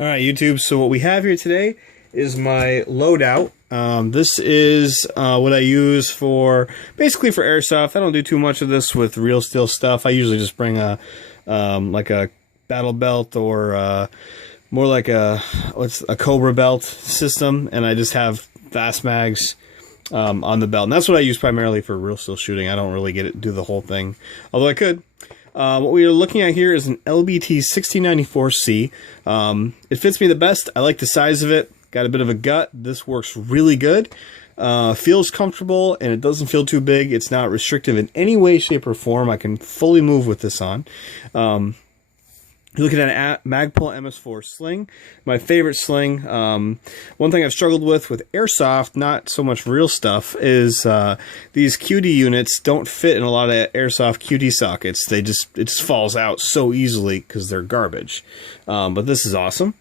Alright YouTube, so what we have here today is my Loadout. This is what I use for, basically for airsoft. I don't do too much of this with real steel stuff. I usually just bring a, like a battle belt or more like a Cobra belt system, and I just have fast mags on the belt. And that's what I use primarily for real steel shooting. I don't really do the whole thing, although I could. What we are looking at here is an LBT 1694C. It fits me the best. I like the size of it. Got a bit of a gut. This works really good. Feels comfortable, and it doesn't feel too big. It's not restrictive in any way, shape, or form. I can fully move with this on. You're looking at a Magpul Ms4 Sling, my favorite sling. One thing I've struggled with airsoft, not so much real stuff, is these QD units don't fit in a lot of airsoft QD sockets. It just falls out so easily because they're garbage. But this is awesome.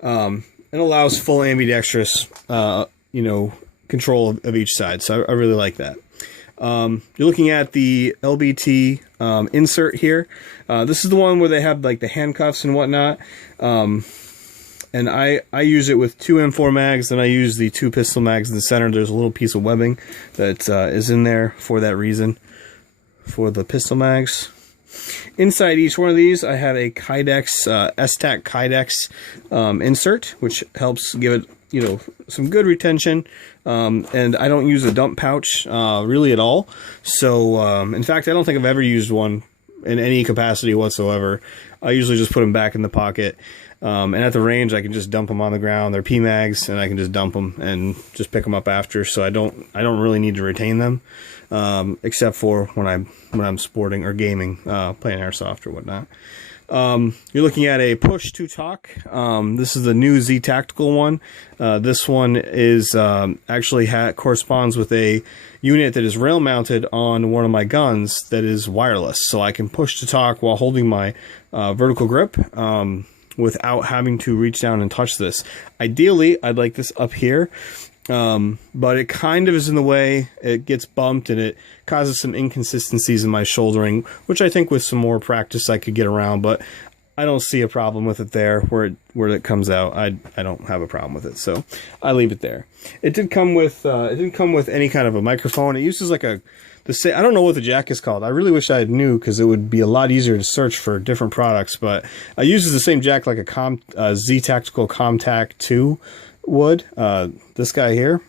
It allows full ambidextrous, control of each side. So I really like that. You're looking at the LBT insert here. This is the one where they have like the handcuffs and whatnot. And I use it with 2 M4 mags, then I use the 2 pistol mags in the center. There's a little piece of webbing that is in there for that reason, for the pistol mags. Inside each one of these, I have a Kydex, S-Tac Kydex insert, which helps give it, some good retention. And I don't use a dump pouch really at all. So, in fact, I don't think I've ever used one in any capacity whatsoever. I usually just put them back in the pocket. And at the range, I can just dump them on the ground. They're P-mags, and I can just dump them and just pick them up after. So I don't really need to retain them, except for when I'm sporting or gaming, playing airsoft or whatnot. You're looking at a push to talk. This is the new Z Tactical one. This one is actually corresponds with a unit that is rail mounted on one of my guns that is wireless, so I can push to talk while holding my vertical grip without having to reach down and touch this. Ideally, I'd like this up here. But it kind of is in the way. It gets bumped and it causes some inconsistencies in my shouldering, which I think with some more practice I could get around, but I don't see a problem with it there where it comes out. I don't have a problem with it, so I leave it there. It didn't come with any kind of a microphone. It uses like I don't know what the jack is called. I really wish I knew, because it would be a lot easier to search for different products, but it uses the same jack like a Z Tactical ComTac 2 would. This guy here,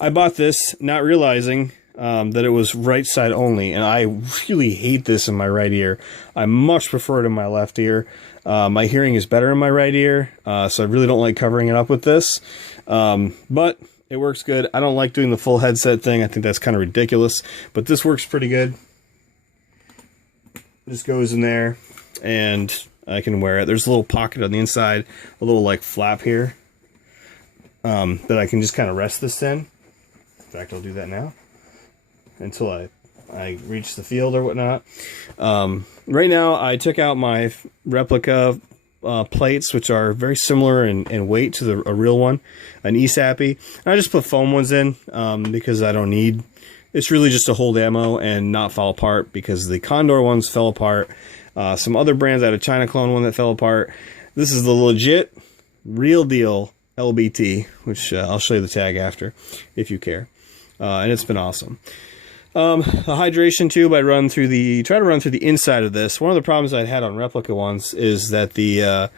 I bought this not realizing that it was right side only, and I really hate this in my right ear. I much prefer it in my left ear. My hearing is better in my right ear, so I really don't like covering it up with this, but it works good. I don't like doing the full headset thing. I think that's kind of ridiculous, but this works pretty good. This goes in there and I can wear it. There's a little pocket on the inside, a little like flap here, that I can just kind of rest this in. In fact, I'll do that now until I reach the field or whatnot. Right now, I took out my replica plates, which are very similar in weight to a real one, an ESAPI. I just put foam ones in because I don't need. It's really just to hold ammo and not fall apart, because the Condor ones fell apart. Some other brands, I had a China clone one that fell apart. This is the legit, real deal LBT, which I'll show you the tag after, if you care. And it's been awesome. A hydration tube, try to run through the inside of this. One of the problems I had on replica ones is that it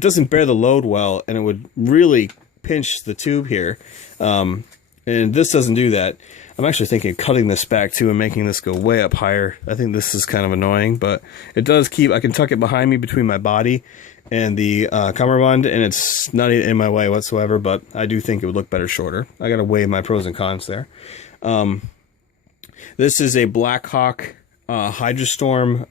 doesn't bear the load well, and it would really pinch the tube here. And this doesn't do that. I'm actually thinking of cutting this back too and making this go way up higher. I think this is kind of annoying, but it does I can tuck it behind me between my body and the cummerbund, and it's not in my way whatsoever, but I do think it would look better shorter. I gotta weigh my pros and cons there. This is a Blackhawk Hydra Storm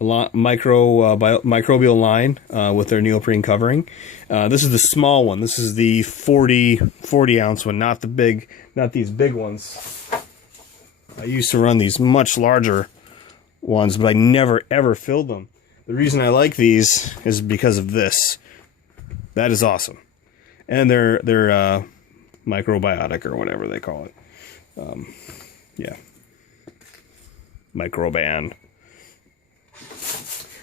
microbial line with their neoprene covering. This is the small one. This is the 40 ounce one, not these big ones. I used to run these much larger ones, but I never ever filled them. The reason I like these is because of this. That is awesome. And they're microbiotic or whatever they call it. Yeah. Microban.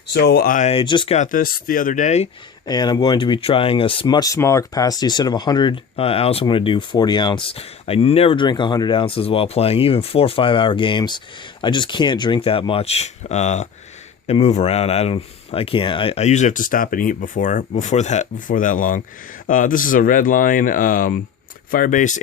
So I just got this the other day, and I'm going to be trying a much smaller capacity. Instead of 100 ounce, I'm going to do 40 ounce. I never drink 100 ounces while playing, even 4 or 5 hour games. I just can't drink that much and move around. I can't. I usually have to stop and eat before that long. This is a Redline Firebase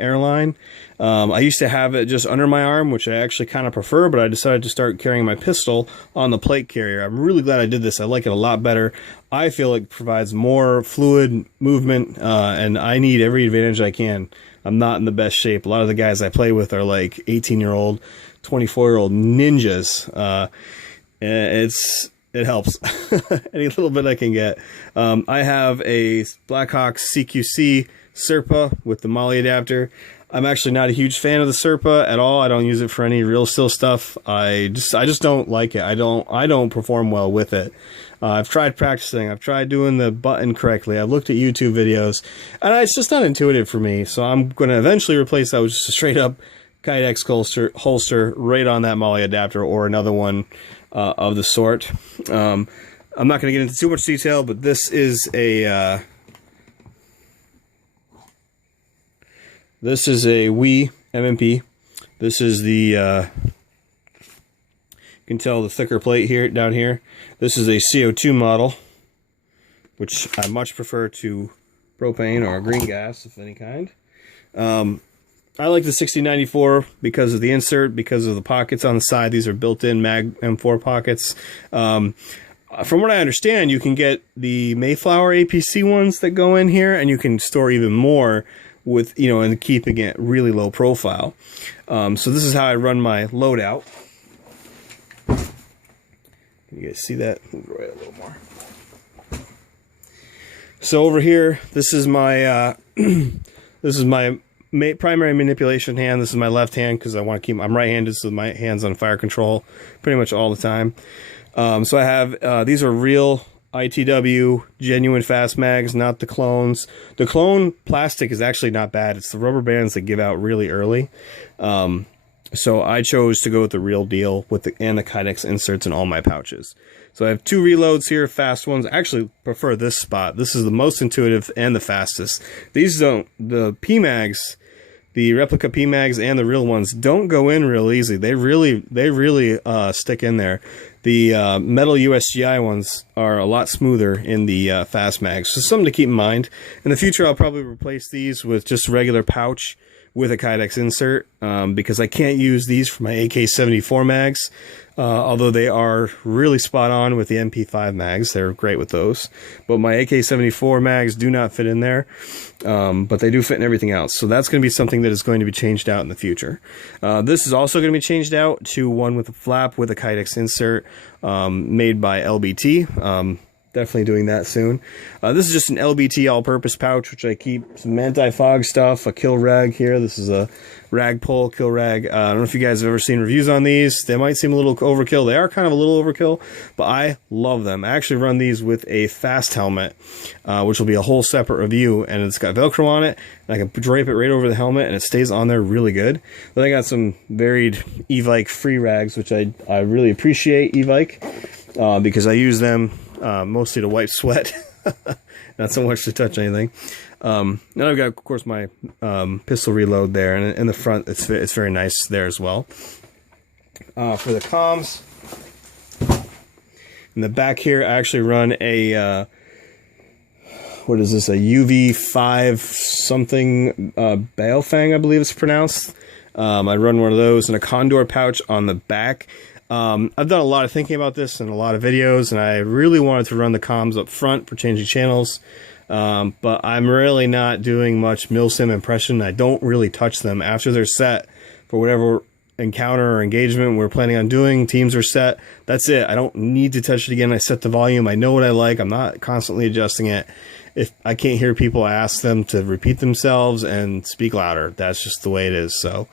Airline. I used to have it just under my arm, which I actually kind of prefer, but I decided to start carrying my pistol on the plate carrier. I'm really glad I did this. I like it a lot better. I feel it provides more fluid movement, and I need every advantage I can. I'm not in the best shape. A lot of the guys I play with are like 18-year-old, 24-year-old ninjas. It helps. Any little bit I can get. I have a Blackhawk CQC Serpa with the Molly adapter. I'm actually not a huge fan of the Serpa at all. I don't use it for any real still stuff. I just don't like it. I don't perform well with it. I've tried practicing. I've tried doing the button correctly. I've looked at YouTube videos, and it's just not intuitive for me. So I'm going to eventually replace that with just a straight up Kydex holster right on that Molly adapter, or another one of the sort. I'm not going to get into too much detail, but this is a Wii MMP. This is the you can tell the thicker plate here down here. This is a CO2 model, which I much prefer to propane or green gas of any kind. I like the 6094 because of the insert, because of the pockets on the side. These are built-in Mag M4 pockets. From what I understand, you can get the Mayflower APC ones that go in here, and you can store even more with, and keeping it really low profile. So this is how I run my loadout. Can you guys see that? Right a little more. So over here, this is my primary manipulation hand. This is my left hand because I want to keep. I'm right-handed, so my hand's on fire control pretty much all the time. So I have these are real ITW genuine fast mags, not the clones. The clone plastic is actually not bad. It's the rubber bands that give out really early. So I chose to go with the real deal and the Kydex inserts in all my pouches. So I have 2 reloads here, fast ones. I actually prefer this spot. This is the most intuitive and the fastest. These don't, the PMags, the replica PMags and the real ones don't go in real easy. They really stick in there. The metal USGI ones are a lot smoother in the fast mags. So something to keep in mind. In the future, I'll probably replace these with just regular pouch with a Kydex insert, because I can't use these for my AK-74 mags, although they are really spot on with the MP5 mags. They're great with those. But my AK-74 mags do not fit in there, but they do fit in everything else. So that's going to be something that is going to be changed out in the future. This is also going to be changed out to one with a flap with a Kydex insert, made by LBT. Definitely doing that soon. This is just an LBT all-purpose pouch, which I keep some anti-fog stuff, a kill rag here. This is a Magpul kill rag. I don't know if you guys have ever seen reviews on these. They might seem a little overkill. They are kind of a little overkill, but I love them. I actually run these with a fast helmet, which will be a whole separate review, and it's got Velcro on it, and I can drape it right over the helmet, and it stays on there really good. Then I got some varied Evike free rags, which I really appreciate Evike, because I use them mostly to wipe sweat, not so much to touch anything. Now I've got, of course, my pistol reload there, and in the front, it's very nice there as well. For the comms, in the back here, I actually run a what is this? A UV5 something Balefang, I believe it's pronounced. I run one of those in a Condor pouch on the back. I've done a lot of thinking about this in a lot of videos, and I really wanted to run the comms up front for changing channels, but I'm really not doing much milsim impression. I don't really touch them after they're set for whatever encounter or engagement we're planning on doing. Teams are set. That's it. I don't need to touch it again. I set the volume. I know what I like. I'm not constantly adjusting it. If I can't hear people, I ask them to repeat themselves and speak louder. That's just the way it is. So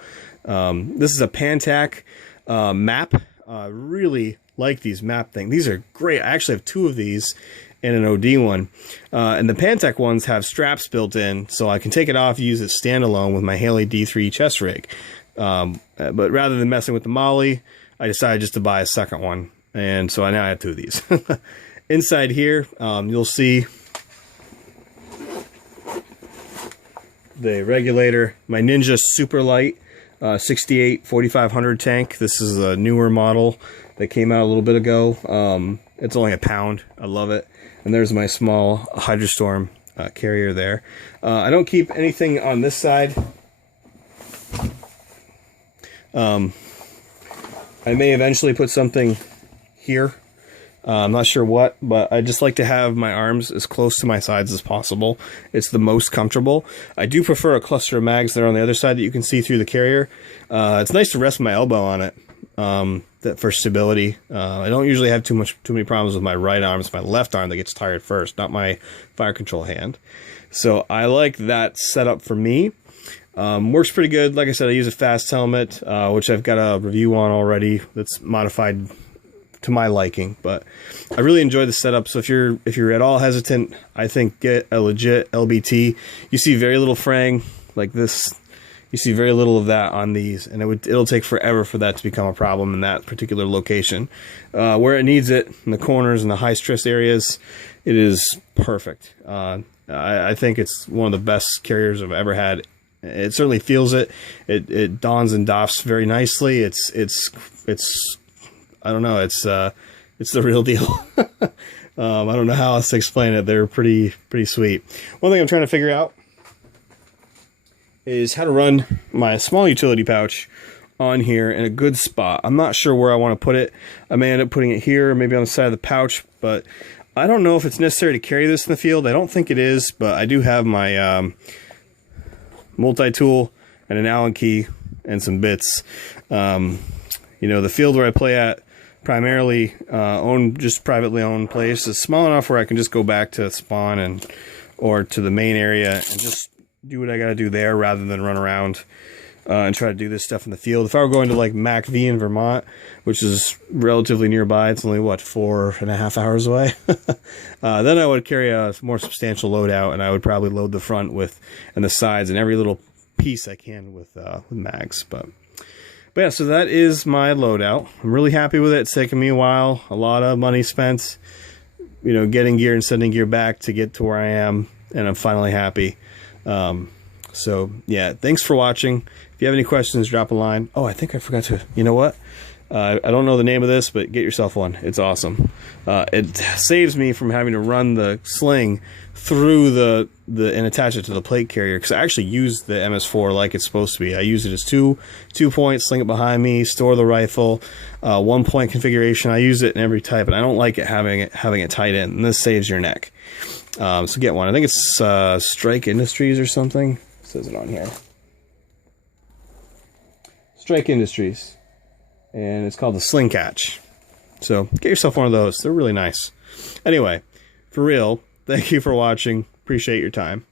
this is a Pantac map. Really like these map things. These are great. I actually have 2 of these and an OD one. And the Pantac ones have straps built in, so I can take it off, use it standalone with my Haley D3 chest rig. But rather than messing with the Molly, I decided just to buy a second one. and so now I have 2 of these. Inside here, you'll see the regulator, my Ninja Super Light 68 4500 tank. This is a newer model that came out a little bit ago. It's only £1. I love it. And there's my small Hydra Storm carrier there. I don't keep anything on this side. I may eventually put something here. I'm not sure what, but I just like to have my arms as close to my sides as possible. It's the most comfortable. I do prefer a cluster of mags that are on the other side that you can see through the carrier. It's nice to rest my elbow on it for stability. I don't usually have too many problems with my right arm. It's my left arm that gets tired first, not my fire control hand. So I like that setup for me. Works pretty good. Like I said, I use a fast helmet, which I've got a review on already that's modified to my liking, but I really enjoy the setup. So if you're at all hesitant, I think get a legit LBT. You see very little fraying like this. You see very little of that on these, and it'll take forever for that to become a problem in that particular location. Where it needs it, in the corners and the high stress areas, it is perfect. I think it's one of the best carriers I've ever had. It certainly feels it. It dons and doffs very nicely. It's I don't know. It's the real deal. I don't know how else to explain it. They're pretty sweet. One thing I'm trying to figure out is how to run my small utility pouch on here in a good spot. I'm not sure where I want to put it. I may end up putting it here, maybe on the side of the pouch, but I don't know if it's necessary to carry this in the field. I don't think it is, but I do have my multi-tool and an Allen key and some bits. You know, the field where I play at, primarily just privately owned place, is small enough where I can just go back to spawn or to the main area and just do what I gotta do there rather than run around and try to do this stuff in the field. If I were going to like MacV in Vermont, which is relatively nearby, it's only what, 4.5 hours away, then I would carry a more substantial loadout, and I would probably load the front and the sides and every little piece I can with mags. But yeah, so that is my loadout. I'm really happy with it. It's taken me a while, a lot of money spent, you know, getting gear and sending gear back to get to where I am, and I'm finally happy. So yeah, thanks for watching. If you have any questions, drop a line. Oh, I think I forgot to, you know what? I don't know the name of this, but get yourself one. It's awesome. It saves me from having to run the sling through and attach it to the plate carrier, because I actually use the MS4 like it's supposed to be. I use it as two point, sling it behind me, store the rifle, 1 point configuration. I use it in every type, and I don't like it having it tight in, and this saves your neck. So get one. I think it's Strike Industries or something. It says it on here. Strike Industries. And it's called the Sling Catch. So get yourself one of those. They're really nice. Anyway, for real, thank you for watching. Appreciate your time.